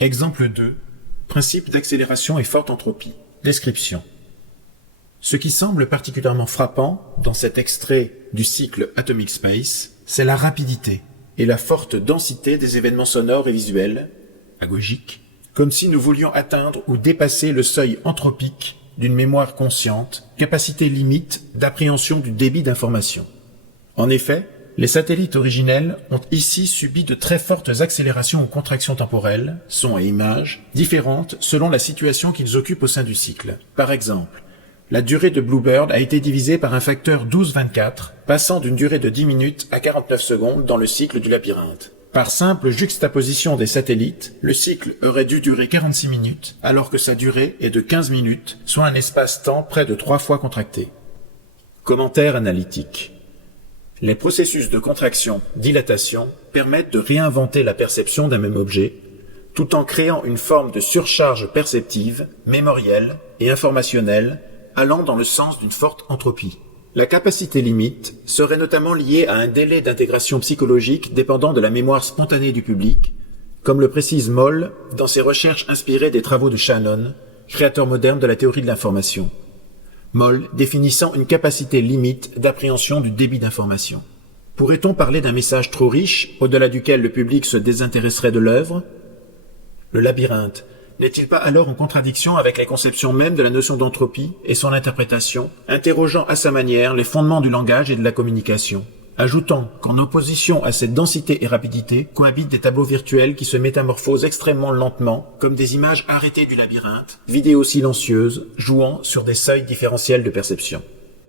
Exemple 2. Principe d'accélération et forte entropie. Description. Ce qui semble particulièrement frappant dans cet extrait du cycle Atomic Space, c'est la rapidité et la forte densité des événements sonores et visuels, agogiques, comme si nous voulions atteindre ou dépasser le seuil entropique d'une mémoire consciente, capacité limite d'appréhension du débit d'information. En effet, les satellites originels ont ici subi de très fortes accélérations ou contractions temporelles, sons et images, différentes selon la situation qu'ils occupent au sein du cycle. Par exemple, la durée de Bluebird a été divisée par un facteur 12-24, passant d'une durée de 10 minutes à 49 secondes dans le cycle du labyrinthe. Par simple juxtaposition des satellites, le cycle aurait dû durer 46 minutes, alors que sa durée est de 15 minutes, soit un espace-temps près de 3 fois contracté. Commentaire analytique. Les processus de contraction-dilatation permettent de réinventer la perception d'un même objet, tout en créant une forme de surcharge perceptive, mémorielle et informationnelle, allant dans le sens d'une forte entropie. La capacité limite serait notamment liée à un délai d'intégration psychologique dépendant de la mémoire spontanée du public, comme le précise Moll dans ses recherches inspirées des travaux de Shannon, créateur moderne de la théorie de l'information. Moll définissant une capacité limite d'appréhension du débit d'information. Pourrait-on parler d'un message trop riche, au-delà duquel le public se désintéresserait de l'œuvre? Le labyrinthe n'est-il pas alors en contradiction avec les conceptions mêmes de la notion d'entropie et son interprétation, interrogeant à sa manière les fondements du langage et de la communication, ajoutant qu'en opposition à cette densité et rapidité cohabitent des tableaux virtuels qui se métamorphosent extrêmement lentement, comme des images arrêtées du labyrinthe, vidéos silencieuses, jouant sur des seuils différentiels de perception.